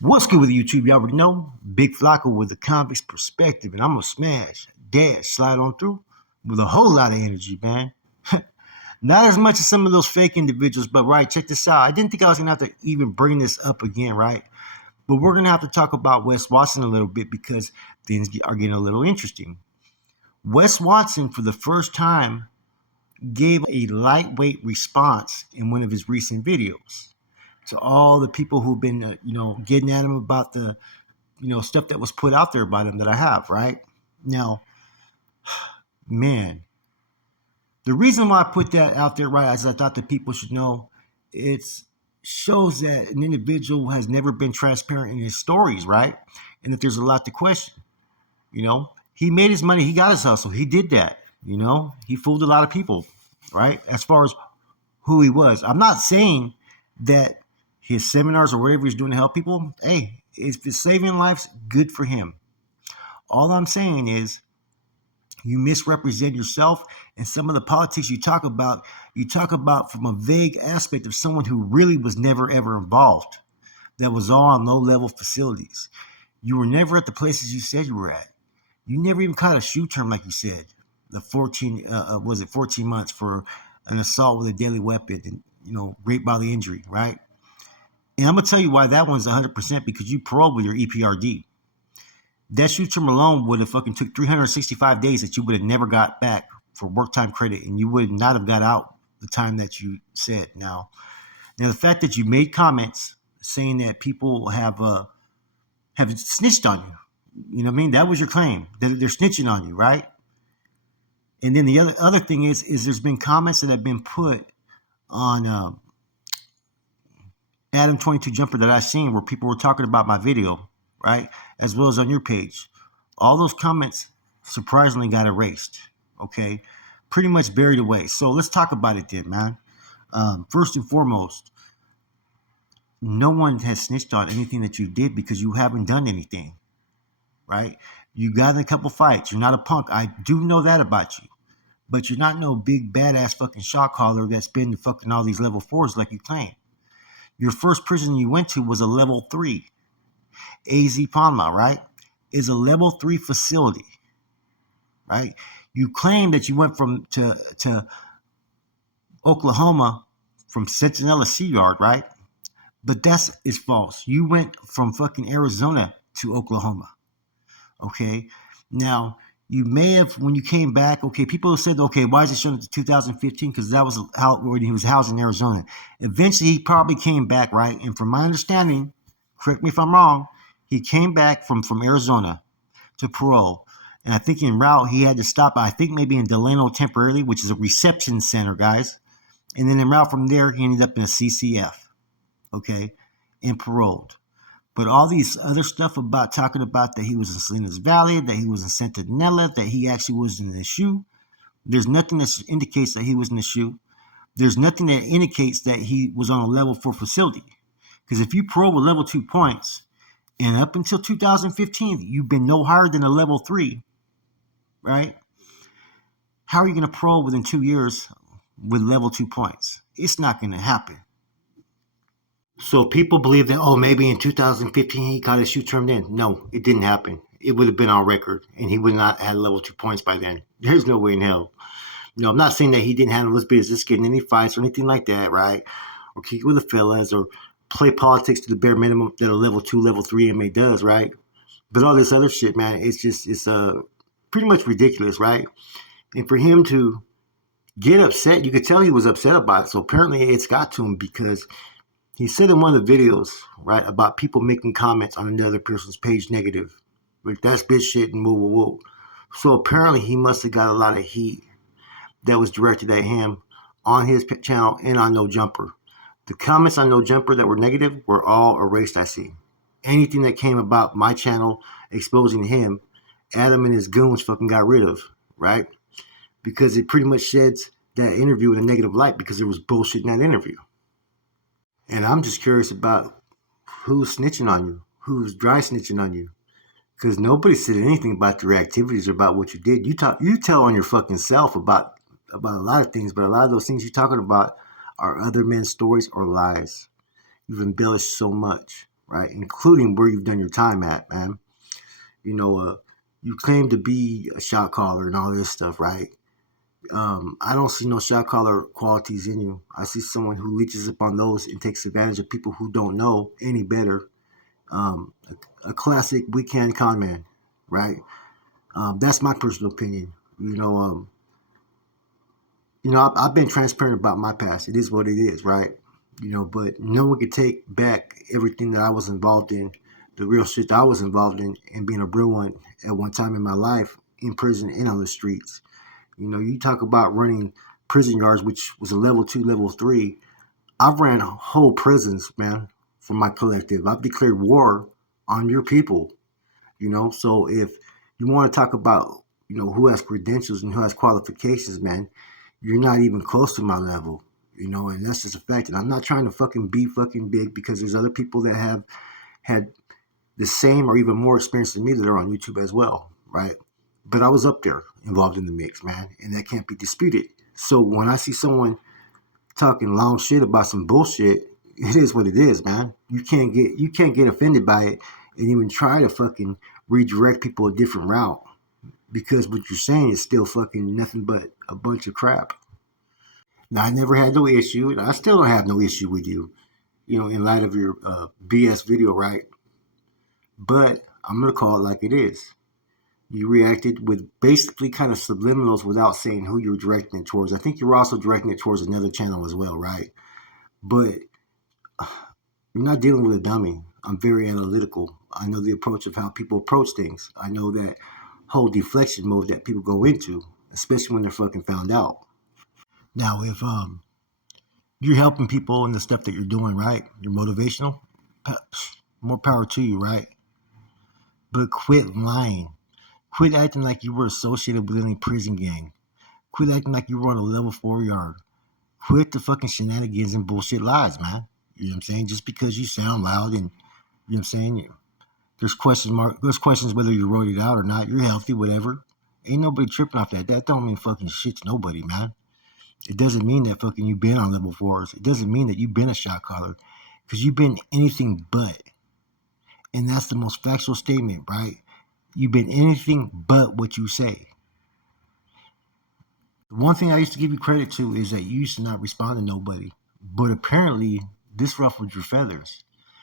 What's good with YouTube? You already know. Big Flocka with the convict's perspective, and I'm gonna smash, dash, slide on through with a whole lot of energy, man. Not as much as some of those fake individuals, but right, check this out. I didn't think I was gonna have to even bring this up again, right? But we're gonna have to talk about Wes Watson a little bit because things are getting a little interesting. Wes Watson, for the first time, gave a lightweight response in one of his recent videos to all the people who've been, getting at him about the stuff that was put out there about him that I have, right? Now, man, the reason why I put that out there, right, is I thought that people should know it shows that an individual has never been transparent in his stories, right? And that there's a lot to question. He made his money, he got his hustle, he did that. He fooled a lot of people, right? As far as who he was. I'm not saying that his seminars or whatever he's doing to help people, hey, if it's saving lives, good for him. All I'm saying is you misrepresent yourself, and some of the politics you talk about from a vague aspect of someone who really was never ever involved, that was all on low level facilities. You were never at the places you said you were at. You never even caught a shoe term like you said. The 14 months for an assault with a deadly weapon and rape bodily injury, right? And I'm gonna tell you why that one's 100% because you paroled with your EPRD. That shoe term alone would have fucking took 365 days that you would have never got back for work time credit, and you would not have got out the time that you said. Now the fact that you made comments saying that people have snitched on you, what I mean? That was your claim that they're snitching on you, right? And then the other thing is there's been comments that have been put on Adam 22 Jumper that I've seen where people were talking about my video, right? As well as on your page. All those comments surprisingly got erased, okay? Pretty much buried away. So let's talk about it then, man. First and foremost, no one has snitched on anything that you did because you haven't done anything, right? You got in a couple fights. You're not a punk. I do know that about you. But you're not no big badass fucking shot caller that's been to fucking all these level 4s like you claim. Your first prison you went to was a level 3. AZ Palma, right? Is a level 3 facility, right? You claim that you went to Oklahoma from Centinela Sea Yard, right? But is false. You went from fucking Arizona to Oklahoma. Okay? Now, you may have, when you came back, okay, people have said, okay, why is it showing up to 2015? Because that was when he was housed in Arizona. Eventually, he probably came back, right? And from my understanding, correct me if I'm wrong, he came back from Arizona to parole. And I think en route, he had to stop, I think maybe in Delano temporarily, which is a reception center, guys. And then en route from there, he ended up in a CCF, okay, and paroled. But all these other stuff about talking about that he was in Salinas Valley, that he was in Centinela, that he actually was in the SHU, there's nothing that indicates that he was in the SHU. There's nothing that indicates that he was on a level 4 facility. Because if you parole with level 2 points, and up until 2015, you've been no higher than a level 3, right? How are you going to parole within 2 years with level 2 points? It's not going to happen. So people believe that, oh, maybe in 2015 he got his shoe turned in. No, it didn't happen. It would have been on record, and he would not have had level 2 points by then. There's no way in hell. I'm not saying that he didn't handle his business, get in any fights or anything like that, right? Or kick it with the fellas, or play politics to the bare minimum that a level 2, level 3 inmate does, right? But all this other shit, man, it's pretty much ridiculous, right? And for him to get upset, you could tell he was upset about it. So apparently it's got to him because he said in one of the videos, right, about people making comments on another person's page negative. Like, that's bitch shit and woo woo woo. So apparently he must have got a lot of heat that was directed at him on his channel and on No Jumper. The comments on No Jumper that were negative were all erased, I see. Anything that came about my channel exposing him, Adam and his goons fucking got rid of, right? Because it pretty much sheds that interview in a negative light because there was bullshit in that interview. And I'm just curious about who's snitching on you, who's dry snitching on you. Because nobody said anything about your activities or about what you did. You tell on your fucking self about a lot of things, but a lot of those things you're talking about are other men's stories or lies. You've embellished so much. right? Including where you've done your time at, man. You know, you claim to be a shot caller and all this stuff, right? I don't see no shot caller qualities in you. I see someone who leeches upon those and takes advantage of people who don't know any better. A classic weekend con man, right? That's my personal opinion. I've been transparent about my past. It is what it is, right? But no one could take back everything that I was involved in, the real shit that I was involved in, and being a real one at one time in my life, in prison and on the streets. You talk about running prison yards, which was a level 2, level 3. I've ran whole prisons, man, for my collective. I've declared war on your people. So if you want to talk about, who has credentials and who has qualifications, man, you're not even close to my level. And that's just a fact. And I'm not trying to fucking be fucking big, because there's other people that have had the same or even more experience than me that are on YouTube as well, right? But I was up there involved in the mix, man, and that can't be disputed. So when I see someone talking long shit about some bullshit, it is what it is, man. You can't get offended by it and even try to fucking redirect people a different route, because what you're saying is still fucking nothing but a bunch of crap. Now, I never had no issue, and I still don't have no issue with you, in light of your BS video, right? But I'm going to call it like it is. You reacted with basically kind of subliminals without saying who you were directing it towards. I think you were also directing it towards another channel as well, right? But you're not dealing with a dummy. I'm very analytical. I know the approach of how people approach things. I know that whole deflection mode that people go into, especially when they're fucking found out. Now, if you're helping people in the stuff that you're doing, right? You're motivational. More power to you, right? But quit lying. Quit acting like you were associated with any prison gang. Quit acting like you were on a level 4 yard. Quit the fucking shenanigans and bullshit lies, man. You know what I'm saying? Just because you sound loud and, you know what I'm saying? There's questions whether you wrote it out or not. You're healthy, whatever. Ain't nobody tripping off that. That don't mean fucking shit to nobody, man. It doesn't mean that fucking you've been on level 4s. It doesn't mean that you've been a shot caller. Because you've been anything but. And that's the most factual statement, right? You've been anything but what you say. The one thing I used to give you credit to is that you used to not respond to nobody. But apparently, this ruffled your feathers.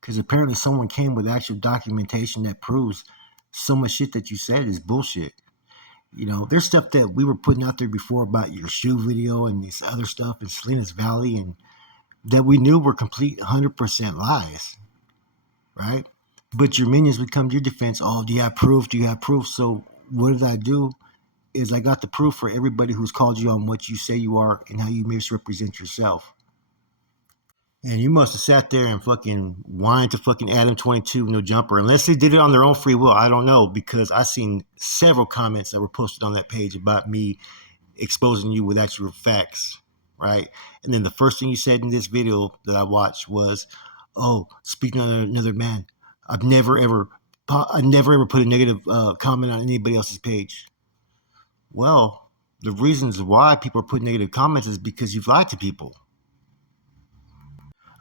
Because apparently someone came with actual documentation that proves so much shit that you said is bullshit. There's stuff that we were putting out there before about your shoe video and this other stuff in Salinas Valley, and that we knew were complete 100% lies, right? But your minions would come to your defense. Oh, do you have proof? Do you have proof? So what did I do? Is I got the proof for everybody who's called you on what you say you are and how you misrepresent yourself. And you must have sat there and fucking whined to fucking Adam 22 no jumper. Unless they did it on their own free will, I don't know, because I seen several comments that were posted on that page about me exposing you with actual facts, right? And then the first thing you said in this video that I watched was, "Oh, speaking on another man, I never ever put a negative comment on anybody else's page." Well, the reasons why people are putting negative comments is because you've lied to people.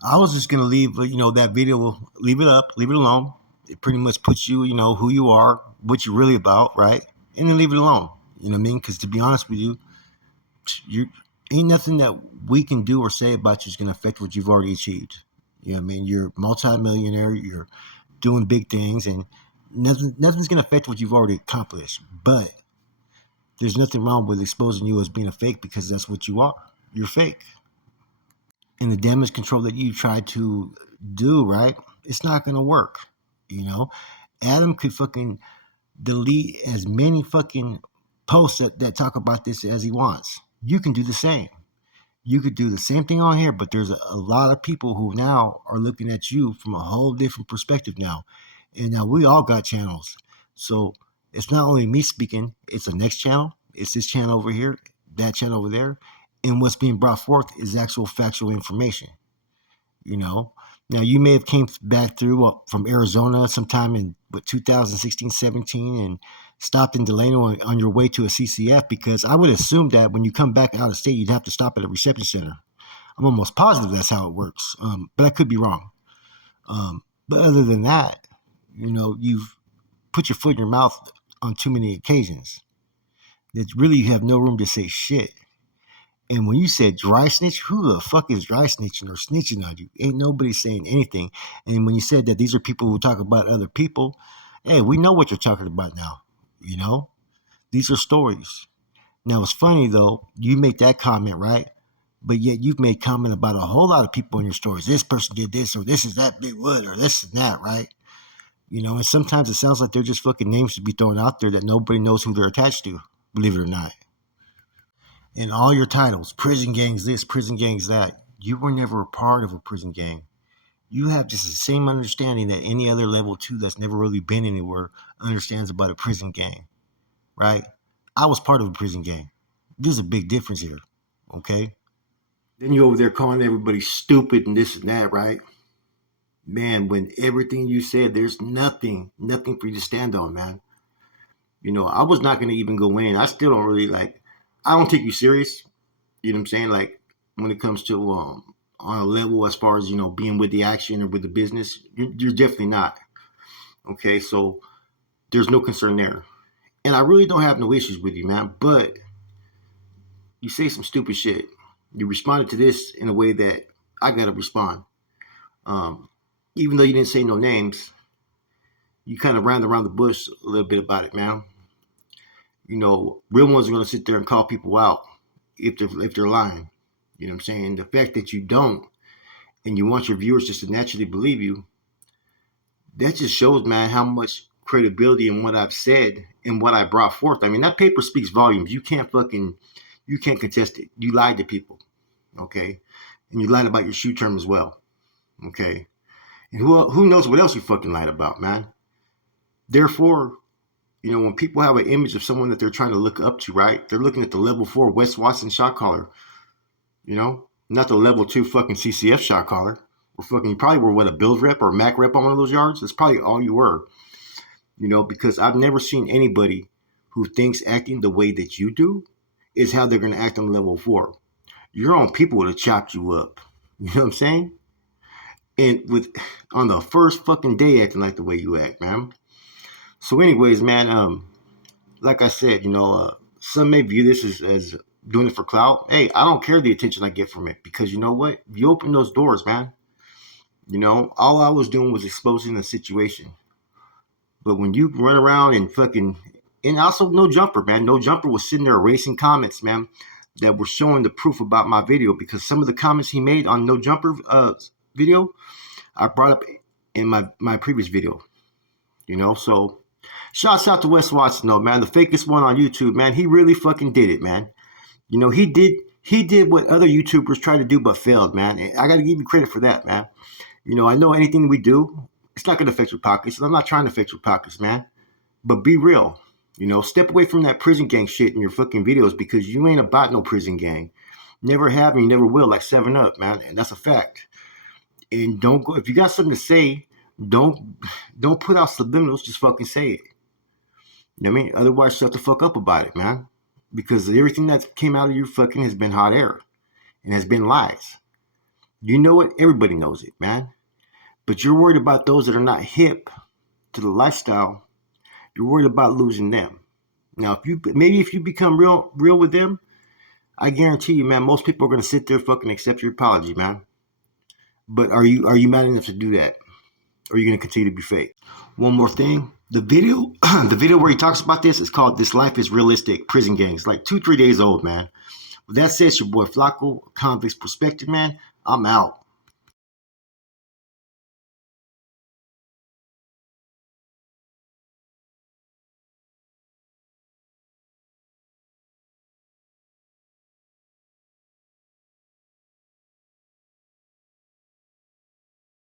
I was just gonna leave, that video, leave it up, leave it alone. It pretty much puts you, who you are, what you're really about, right? And then leave it alone. You know what I mean? Because to be honest with you, you ain't nothing that we can do or say about you is gonna affect what you've already achieved. You know what I mean? You're multi-millionaire. You're doing big things, and nothing's gonna affect what you've already accomplished. But there's nothing wrong with exposing you as being a fake, because that's what you are. You're fake. And the damage control that you try to do, right? It's not gonna work. Adam could fucking delete as many fucking posts that talk about this as he wants. You can do the same. You could do the same thing on here, but there's a lot of people who now are looking at you from a whole different perspective now. And now we all got channels. So it's not only me speaking, it's the next channel, it's this channel over here, that channel over there. And what's being brought forth is actual factual information. Now you may have came back through from Arizona sometime in 2016, 17, and stopped in Delano on your way to a CCF, because I would assume that when you come back out of state, you'd have to stop at a reception center. I'm almost positive that's how it works, but I could be wrong. But other than that, you've put your foot in your mouth on too many occasions. That really you have no room to say shit. And when you said dry snitch, who the fuck is dry snitching or snitching on you? Ain't nobody saying anything. And when you said that these are people who talk about other people, hey, we know what you're talking about now. You know, these are stories. Now it's funny though, you make that comment, right? But yet you've made comment about a whole lot of people in your stories. This person did this, or this is that big wood, or this and that, right? And sometimes it sounds like they're just fucking names to be thrown out there that nobody knows who they're attached to, believe it or not. In all your titles, prison gangs this, prison gangs that, you were never a part of a prison gang. You have just the same understanding that any other level two that's never really been anywhere understands about a prison gang, right? I was part of a prison gang. There's a big difference here, okay? Then you over there calling everybody stupid and this and that, right? Man, when everything you said, there's nothing for you to stand on, man. I was not gonna even go in. I still don't really I don't take you serious. You know what I'm saying? Like when it comes to on a level as far as being with the action or with the business, you're definitely not. Okay, so there's no concern there, and I really don't have no issues with you, man. But you say some stupid shit. You responded to this in a way that I gotta respond. Um, Even though you didn't say no names, you kind of ran around the bush a little bit about it, man. Real ones are gonna sit there and call people out if they're lying. You know what I'm saying? The fact that you don't and you want your viewers just to naturally believe you, that just shows, man, how much credibility in what I've said and what I brought forth. I mean, that paper speaks volumes. You can't contest it. You lied to people, okay? And you lied about your shoe term as well, okay? And who knows what else you fucking lied about, man? Therefore, when people have an image of someone that they're trying to look up to, right? They're looking at the level 4 Wes Watson shot caller, not the level 2 fucking CCF shot caller. Or fucking, you probably were a build rep or a Mac rep on one of those yards. That's probably all you were, because I've never seen anybody who thinks acting the way that you do is how they're going to act on level 4. Your own people would have chopped you up. You know what I'm saying? And on the first fucking day acting like the way you act, man. So, anyways, man, like I said, some may view this as doing it for clout. Hey, I don't care the attention I get from it because you know what? You open those doors, man. All I was doing was exposing the situation. But when you run around and fucking, and also No Jumper, man. No Jumper was sitting there erasing comments, man, that were showing the proof about my video because some of the comments he made on No Jumper video, I brought up in my previous video. So shouts out to Wes Watson, though, man. The fakest one on YouTube, man. He really fucking did it, man. He did what other YouTubers tried to do but failed, man. And I got to give you credit for that, man. I know anything we do, it's not going to affect your pockets. I'm not trying to affect your pockets, man. But be real. Step away from that prison gang shit in your fucking videos because you ain't about no prison gang. Never have and you never will, like 7-Up, man. And that's a fact. And don't go, if you got something to say, don't put out subliminals, just fucking say it. You know what I mean? Otherwise, shut the fuck up about it, man. Because everything that came out of you fucking has been hot air and has been lies. You know it, everybody knows it, man. But you're worried about those that are not hip to the lifestyle. You're worried about losing them. Now, if you become real with them, I guarantee you, man, most people are gonna sit there fucking accept your apology, man. But are you mad enough to do that? Or are you gonna continue to be fake? One more thing. The video, the video where he talks about this is called "This Life Is Realistic." Prison gangs, like 2-3 days old, man. With that said, it's your boy Flacco, Convict's Perspective, man. I'm out.